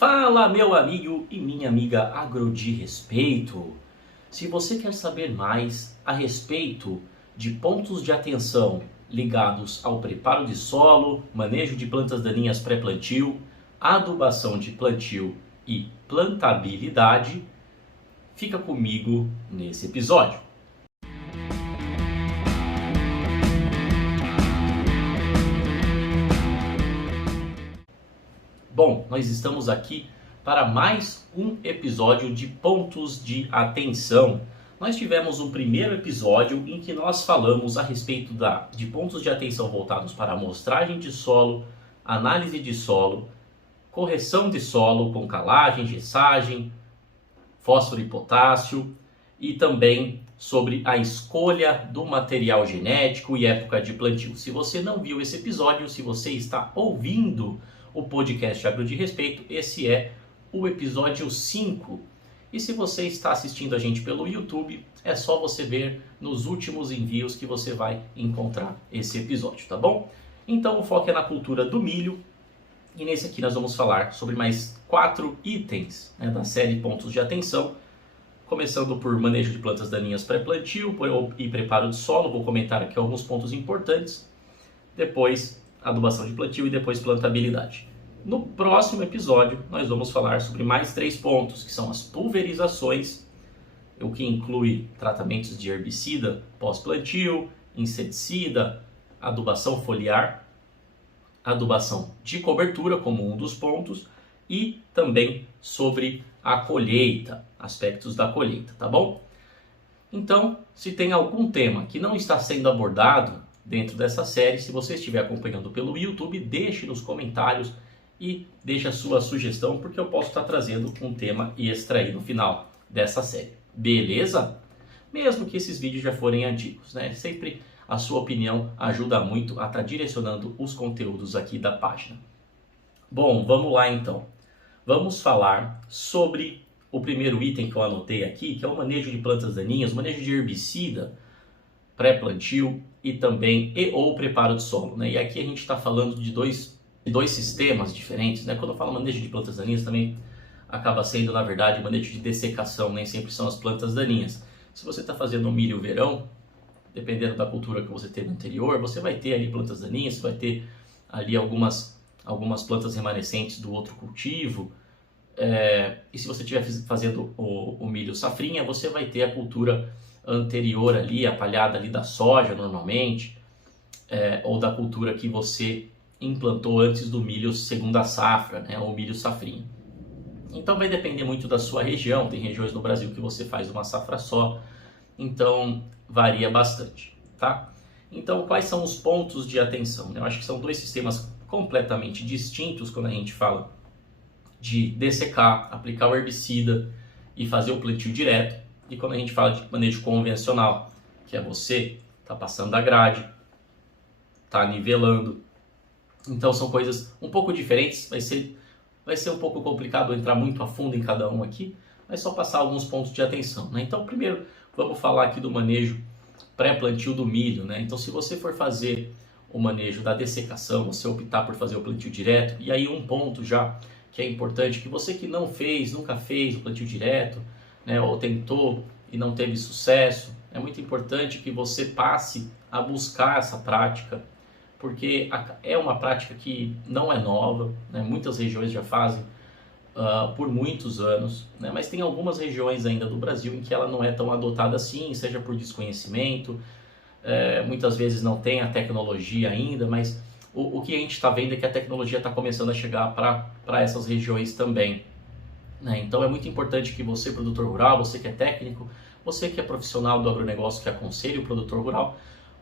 Fala, meu amigo e minha amiga agro de respeito. Se você quer saber mais a respeito de pontos de atenção ligados ao preparo de solo, manejo de plantas daninhas pré-plantio, adubação de plantio e plantabilidade, fica comigo nesse episódio. Bom, nós estamos aqui para mais um episódio de pontos de atenção. Nós tivemos um primeiro episódio em que nós falamos a respeito de pontos de atenção voltados para amostragem de solo, análise de solo, correção de solo com calagem, gessagem, fósforo e potássio e também sobre a escolha do material genético e época de plantio. Se você não viu esse episódio, se você está ouvindo o podcast Agro de Respeito, esse é o episódio 5. E se você está assistindo a gente pelo YouTube, é só você ver nos últimos envios que você vai encontrar esse episódio, tá bom? Então o foco é na cultura do milho, e nesse aqui nós vamos falar sobre mais 4 itens, da série Pontos de Atenção, começando por manejo de plantas daninhas pré-plantio e preparo de solo. Vou comentar aqui alguns pontos importantes, depois adubação de plantio e depois plantabilidade. No próximo episódio nós vamos falar sobre mais 3 pontos, que são as pulverizações, o que inclui tratamentos de herbicida pós-plantio, inseticida, adubação foliar, adubação de cobertura como um dos pontos, e também sobre a colheita, aspectos da colheita, tá bom? Então, se tem algum tema que não está sendo abordado dentro dessa série, se você estiver acompanhando pelo YouTube, deixe nos comentários e deixe a sua sugestão, porque eu posso estar trazendo um tema extra aí no final dessa série. Beleza? Mesmo que esses vídeos já forem antigos, né? Sempre a sua opinião ajuda muito a estar direcionando os conteúdos aqui da página. Bom, vamos lá então. Vamos falar sobre o primeiro item que eu anotei aqui, que é o manejo de plantas daninhas, manejo de herbicida, pré-plantio e também ou preparo de solo, né? E aqui a gente está falando de dois sistemas diferentes, né? Quando eu falo manejo de plantas daninhas, também acaba sendo, na verdade, manejo de dessecação, nem sempre são as plantas daninhas. Se você está fazendo milho verão, dependendo da cultura que você teve anterior, você vai ter ali plantas daninhas, você vai ter ali algumas plantas remanescentes do outro cultivo, e se você estiver fazendo o milho safrinha, você vai ter a cultura anterior ali, a palhada ali da soja normalmente, ou da cultura que você implantou antes do milho segunda safra, né, ou milho safrinha. Então vai depender muito da sua região, tem regiões no Brasil que você faz uma safra só, então varia bastante, tá? Então quais são os pontos de atenção? Eu acho que são dois sistemas completamente distintos quando a gente fala de dessecar, aplicar o herbicida e fazer o plantio direto, e quando a gente fala de manejo convencional, que é você tá passando a grade, tá nivelando. Então são coisas um pouco diferentes, vai ser um pouco complicado entrar muito a fundo em cada um aqui, mas só passar alguns pontos de atenção, né? Então primeiro vamos falar aqui do manejo pré-plantio do milho, né? Então se você for fazer o manejo da dessecação, você optar por fazer o plantio direto, e aí um ponto já que é importante, que você que não fez, nunca fez o plantio direto, né, ou tentou e não teve sucesso, é muito importante que você passe a buscar essa prática, porque é uma prática que não é nova, né? Muitas regiões já fazem por muitos anos, né? Mas tem algumas regiões ainda do Brasil em que ela não é tão adotada assim, seja por desconhecimento, muitas vezes não tem a tecnologia ainda, mas o que a gente está vendo é que a tecnologia está começando a chegar para essas regiões também, né? Então é muito importante que você, produtor rural, você que é técnico, você que é profissional do agronegócio, que aconselha o produtor rural,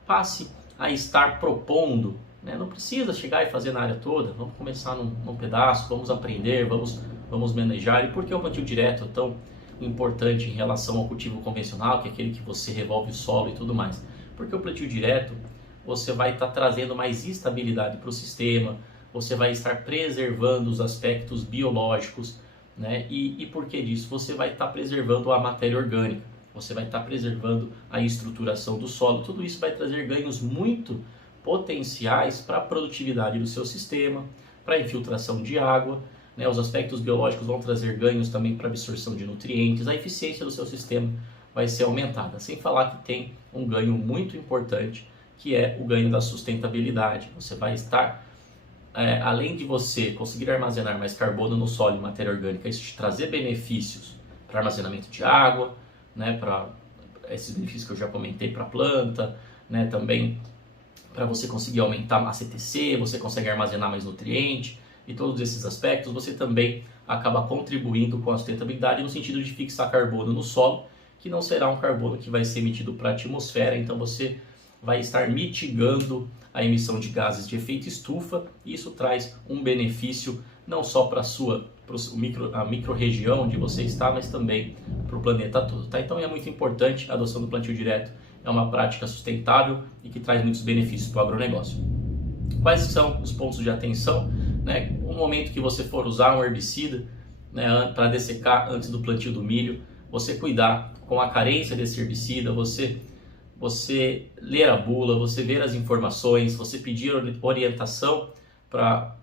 passe a estar propondo, né? Não precisa chegar e fazer na área toda, vamos começar num pedaço, vamos aprender, vamos manejar. E por que o plantio direto é tão importante em relação ao cultivo convencional, que é aquele que você revolve o solo e tudo mais? Porque o plantio direto, você vai estar trazendo mais estabilidade para o sistema, você vai estar preservando os aspectos biológicos, né? E por que disso? Você vai estar preservando a matéria orgânica, você vai estar preservando a estruturação do solo. Tudo isso vai trazer ganhos muito potenciais para a produtividade do seu sistema, para a infiltração de água, né? Os aspectos biológicos vão trazer ganhos também para absorção de nutrientes, a eficiência do seu sistema vai ser aumentada. Sem falar que tem um ganho muito importante, que é o ganho da sustentabilidade. Você vai estar, além de você conseguir armazenar mais carbono no solo e matéria orgânica, isso te trazer benefícios para armazenamento de água, né? Para esses benefícios que eu já comentei para a planta, né? Também para você conseguir aumentar a CTC, você consegue armazenar mais nutriente e todos esses aspectos, você também acaba contribuindo com a sustentabilidade no sentido de fixar carbono no solo, que não será um carbono que vai ser emitido para a atmosfera, então você vai estar mitigando a emissão de gases de efeito estufa, e isso traz um benefício não só para a micro-região onde você está, mas também para o planeta todo. Tá? Então é muito importante a adoção do plantio direto, é uma prática sustentável e que traz muitos benefícios para o agronegócio. Quais são os pontos de atenção? Né? No momento que você for usar um herbicida, né, para dessecar antes do plantio do milho, você cuidar com a carência desse herbicida, você ler a bula, você ver as informações, você pedir orientação para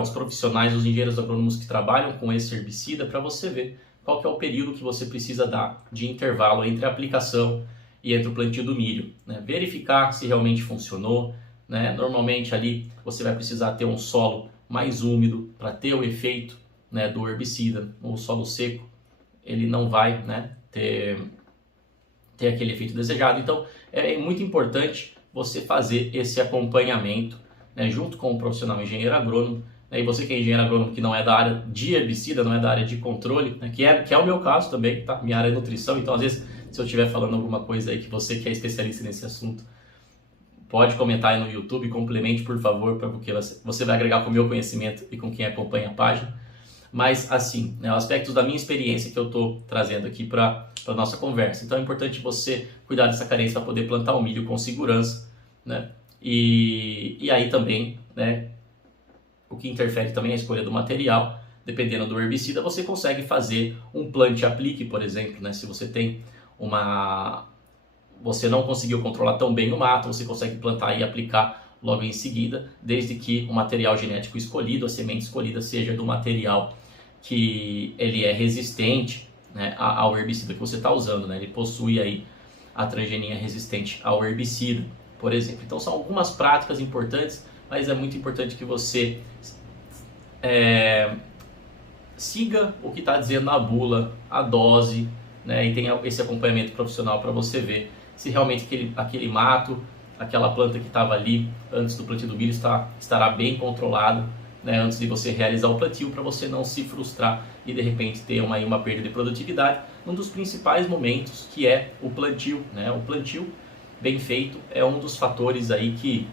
os profissionais, os engenheiros agrônomos que trabalham com esse herbicida, para você ver qual que é o período que você precisa dar de intervalo entre a aplicação e entre o plantio do milho. Né? Verificar se realmente funcionou. Né? Normalmente ali você vai precisar ter um solo mais úmido para ter o efeito, né, do herbicida. O solo seco ele não vai, né, ter aquele efeito desejado. Então é muito importante você fazer esse acompanhamento, né, junto com o profissional engenheiro agrônomo, né, e você que é engenheiro agrônomo que não é da área de herbicida, não é da área de controle, né, que é o meu caso também, tá? Minha área é nutrição, então às vezes se eu estiver falando alguma coisa aí que você que é especialista nesse assunto, pode comentar aí no YouTube, complemente por favor, porque você vai agregar com o meu conhecimento e com quem acompanha a página. Mas assim, né, aspectos da minha experiência que eu estou trazendo aqui para a nossa conversa. Então é importante você cuidar dessa carência para poder plantar o milho com segurança, né? E aí também, né, o que interfere também é a escolha do material. Dependendo do herbicida, você consegue fazer um plante-aplique, por exemplo, né? Se você tem você não conseguiu controlar tão bem o mato, você consegue plantar e aplicar logo em seguida, desde que o material genético escolhido, a semente escolhida, seja do material que ele é resistente, né, ao herbicida que você está usando, né? Ele possui aí a transgenia resistente ao herbicida, por exemplo. Então são algumas práticas importantes, mas é muito importante que você siga o que está dizendo na bula, a dose, né, e tenha esse acompanhamento profissional para você ver se realmente aquele mato, aquela planta que estava ali antes do plantio do milho estará bem controlado, né, antes de você realizar o plantio, para você não se frustrar e de repente ter uma perda de produtividade. Um dos principais momentos que é o plantio, né? O plantio bem feito é um dos fatores aí que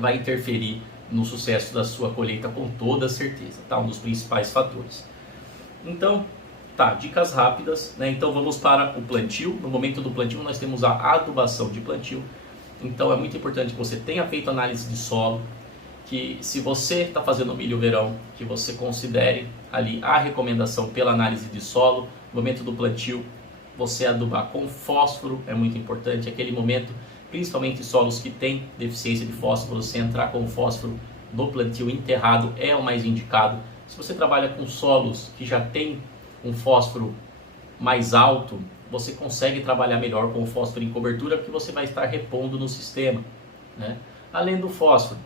vai interferir no sucesso da sua colheita com toda certeza, tá? Um dos principais fatores. Então, tá, dicas rápidas, né? Então vamos para o plantio. No momento do plantio nós temos a adubação de plantio. Então é muito importante que você tenha feito análise de solo, que se você está fazendo milho verão, que você considere ali a recomendação pela análise de solo. No momento do plantio, você adubar com fósforo, é muito importante. Aquele momento, principalmente em solos que têm deficiência de fósforo, você entrar com fósforo no plantio enterrado é o mais indicado. Se você trabalha com solos que já tem um fósforo mais alto, você consegue trabalhar melhor com o fósforo em cobertura, porque você vai estar repondo no sistema, né? Além do fósforo,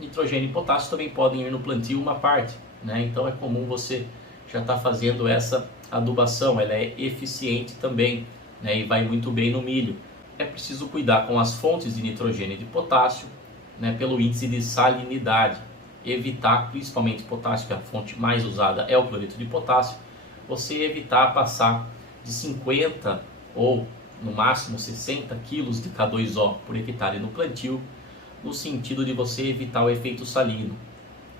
nitrogênio e potássio também podem ir no plantio uma parte, né? Então é comum você já estar fazendo essa adubação, ela é eficiente também, né? E vai muito bem no milho. É preciso cuidar com as fontes de nitrogênio e de potássio, né? Pelo índice de salinidade, evitar, principalmente potássio, que a fonte mais usada é o cloreto de potássio, você evitar passar de 50 ou no máximo 60 kg de K2O por hectare no plantio, no sentido de você evitar o efeito salino,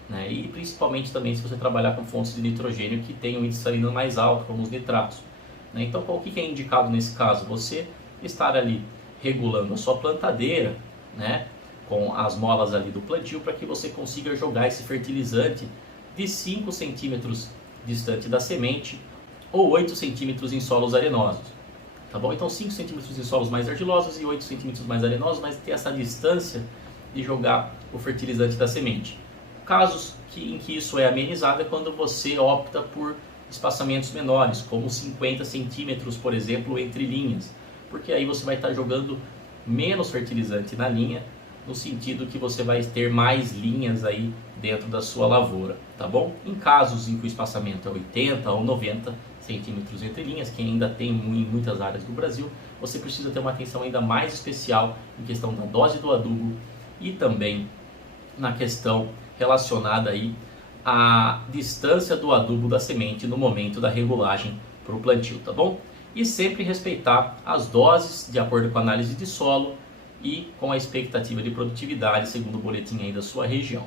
né? E principalmente também se você trabalhar com fontes de nitrogênio que tem um índice salino mais alto, como os nitratos, né? Então o que é indicado nesse caso? Você estar ali regulando a sua plantadeira, né, com as molas ali do plantio, para que você consiga jogar esse fertilizante de 5 centímetros distante da semente ou 8 centímetros em solos arenosos, tá bom? Então 5 centímetros em solos mais argilosos e 8 centímetros mais arenosos, mas ter essa distância de jogar o fertilizante da semente. Casos em que isso é amenizado é quando você opta por espaçamentos menores, como 50 centímetros, por exemplo, entre linhas, porque aí você vai estar jogando menos fertilizante na linha, no sentido que você vai ter mais linhas aí dentro da sua lavoura, tá bom? Em casos em que o espaçamento é 80 ou 90 centímetros entre linhas, que ainda tem em muitas áreas do Brasil, você precisa ter uma atenção ainda mais especial em questão da dose do adubo e também na questão relacionada aí à distância do adubo da semente no momento da regulagem para o plantio, tá bom? E sempre respeitar as doses de acordo com a análise de solo e com a expectativa de produtividade segundo o boletim aí da sua região.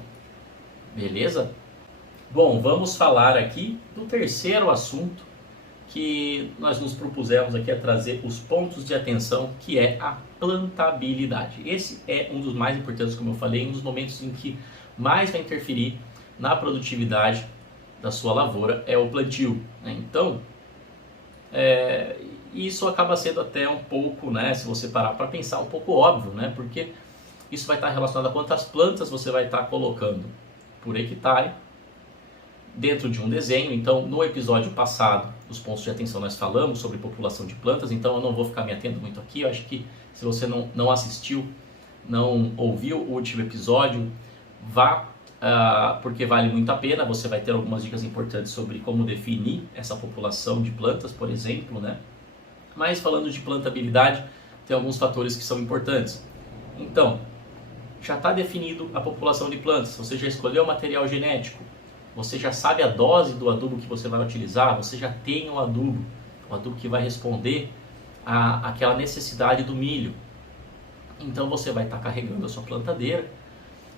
Beleza? Bom, vamos falar aqui do terceiro assunto que nós nos propusemos aqui a trazer os pontos de atenção, que é a plantabilidade. Esse é um dos mais importantes, como eu falei, um dos momentos em que mais vai interferir na produtividade da sua lavoura é o plantio, né? Então, isso acaba sendo até um pouco, né, se você parar para pensar, um pouco óbvio, né? Porque isso vai estar relacionado a quantas plantas você vai estar colocando por hectare dentro de um desenho. Então, no episódio passado, dos pontos de atenção, nós falamos sobre população de plantas, então eu não vou ficar me atendo muito aqui. Eu acho que se você não assistiu, não ouviu o último episódio, vá, porque vale muito a pena. Você vai ter algumas dicas importantes sobre como definir essa população de plantas, por exemplo, né? Mas falando de plantabilidade, tem alguns fatores que são importantes. Então, já está definido a população de plantas, você já escolheu o material genético, você já sabe a dose do adubo que você vai utilizar, você já tem o adubo que vai responder àquela necessidade do milho. Então você vai estar carregando a sua plantadeira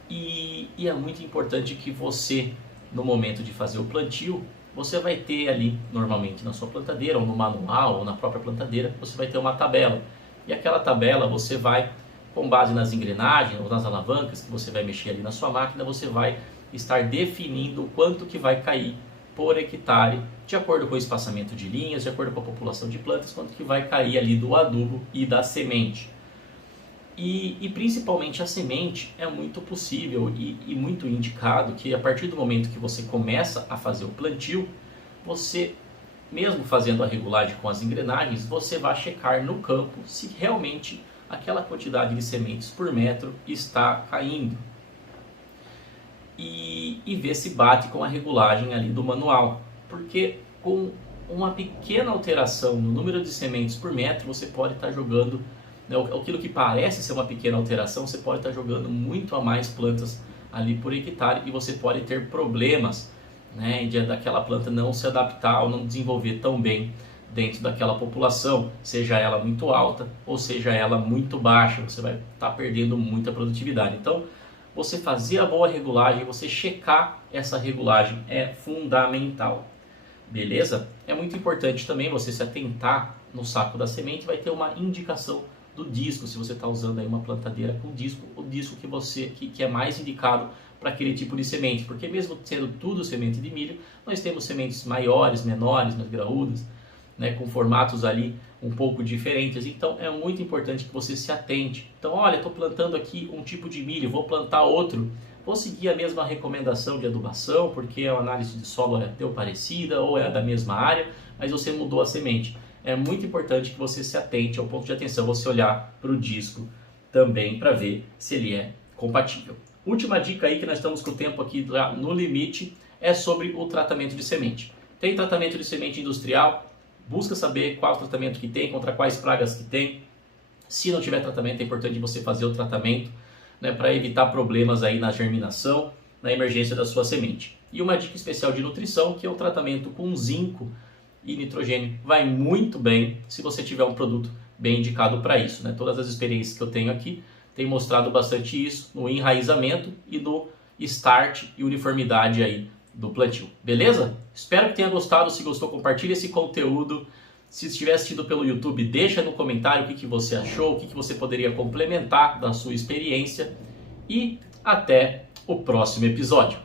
e é muito importante que você, no momento de fazer o plantio, você vai ter ali, normalmente na sua plantadeira, ou no manual, ou na própria plantadeira, você vai ter uma tabela. E aquela tabela você vai, com base nas engrenagens ou nas alavancas que você vai mexer ali na sua máquina, você vai estar definindo o quanto que vai cair por hectare, de acordo com o espaçamento de linhas, de acordo com a população de plantas, quanto que vai cair ali do adubo e da semente. E principalmente a semente, é muito possível e muito indicado que a partir do momento que você começa a fazer o plantio, você, mesmo fazendo a regulagem com as engrenagens, você vai checar no campo se realmente aquela quantidade de sementes por metro está caindo. E ver se bate com a regulagem ali do manual, porque com uma pequena alteração no número de sementes por metro, você pode estar jogando, né, aquilo que parece ser uma pequena alteração, você pode estar jogando muito a mais plantas ali por hectare e você pode ter problemas, né, daquela planta não se adaptar ou não desenvolver tão bem dentro daquela população, seja ela muito alta ou seja ela muito baixa, você vai estar perdendo muita produtividade. Então, você fazer a boa regulagem, você checar essa regulagem é fundamental, beleza? É muito importante também você se atentar no saco da semente, vai ter uma indicação do disco, se você está usando aí uma plantadeira com disco, o disco que é mais indicado para aquele tipo de semente, porque mesmo sendo tudo semente de milho, nós temos sementes maiores, menores, mais graúdas, né, com formatos ali um pouco diferentes, então é muito importante que você se atente. Então, olha, estou plantando aqui um tipo de milho, vou plantar outro, vou seguir a mesma recomendação de adubação, porque a análise de solo é tão parecida ou é da mesma área, mas você mudou a semente. É muito importante que você se atente ao ponto de atenção, você olhar para o disco também para ver se ele é compatível. Última dica aí, que nós estamos com o tempo aqui no limite, é sobre o tratamento de semente. Tem tratamento de semente industrial, busca saber qual tratamento que tem, contra quais pragas que tem. Se não tiver tratamento, é importante você fazer o tratamento, né, para evitar problemas aí na germinação, na emergência da sua semente. E uma dica especial de nutrição, que é o tratamento com zinco e nitrogênio. Vai muito bem se você tiver um produto bem indicado para isso, né? Todas as experiências que eu tenho aqui têm mostrado bastante isso no enraizamento e no start e uniformidade aí do plantio, beleza? Espero que tenha gostado. Se gostou, compartilhe esse conteúdo. Se estiver assistindo pelo YouTube, deixa no comentário o que você achou, o que você poderia complementar da sua experiência. E até o próximo episódio.